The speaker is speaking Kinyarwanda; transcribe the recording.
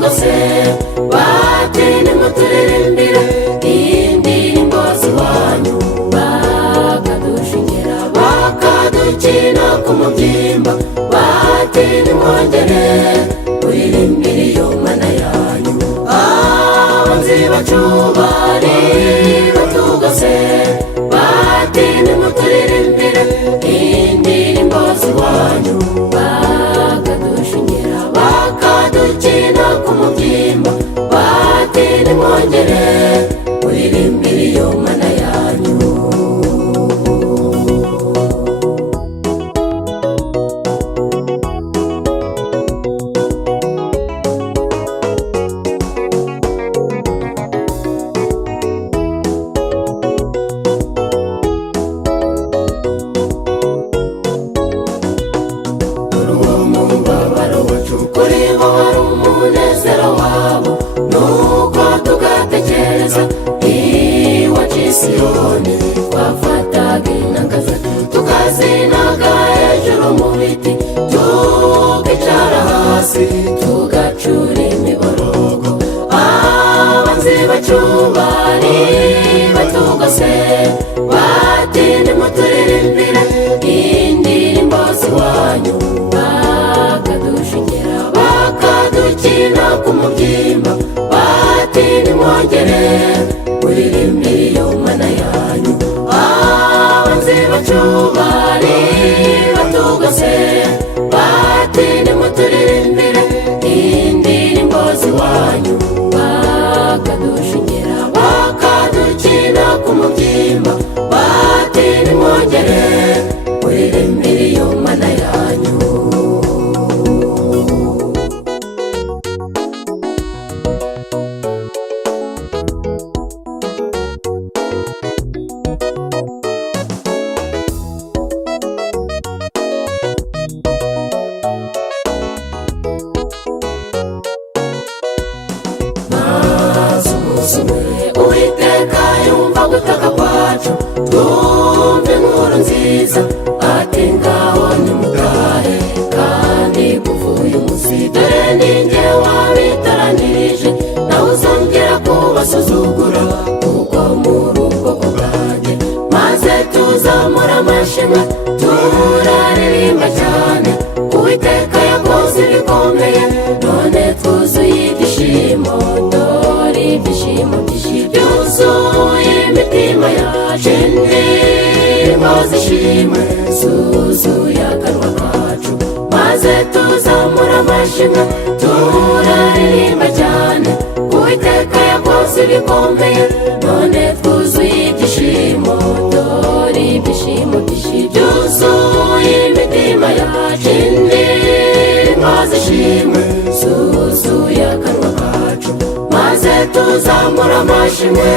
batugose bati nimuturirimbire indirimbo z'iwanyu bakadushingira bakadukina ku mubyimba bati nimwongere uririmbire iyo mana yanyu abanzi bacu bari batugose bati nimuturirimbire indirimbo z'iwanyu bakadushingira bakadukina ku mubyimba bati nimwongere uririmbire iyo mana yanyu kuri bo hari umunezero wabo nuko tugatekereza iwacu i Siyoni twafataga inanga tukazinaga hejuru mu biti tukicara hasi tugacura imiborogo abanzi bacu bari batugose bati nimuturirimbire indirimbo z'iwanyu bakadushingira bakadukina ku mubyimba bati nimwongere uririmbire iyo mana yanyu abanzi bacu bari batugose bati nimuturirimbire indirimbo z'iwanyu bakadushingira bakadukina ku mubyimba bati nimwongere uririmbire iyo mana yanyu Uwiteka yumva gutaka kwacu twumve inkuru nziza ati ngaho nimutahe kandi kuva uyu munsi dore ninjye wabitaranirije nawe uzongera kubasuzugura kuko muri ubwoko bwanjye maze tuzamura amashimwe turaririmba cyane Uwiteka yakoze ibikomeye none twuzuye ibyishimo dore ibyishimo byinshi byuzuye imitima yacu indirimbo z'ishimwe zuzuye akanwa kacu maze tuzamura amashimwe turaririmba cyane Uwiteka yakoze ibikomeye none twuzuye ibyishimo dore ibyishimo byinshi byuzuye imitima yacu indirimbo z'ishimwe zuzuye akanwa kacu maze tuzamura amashimwe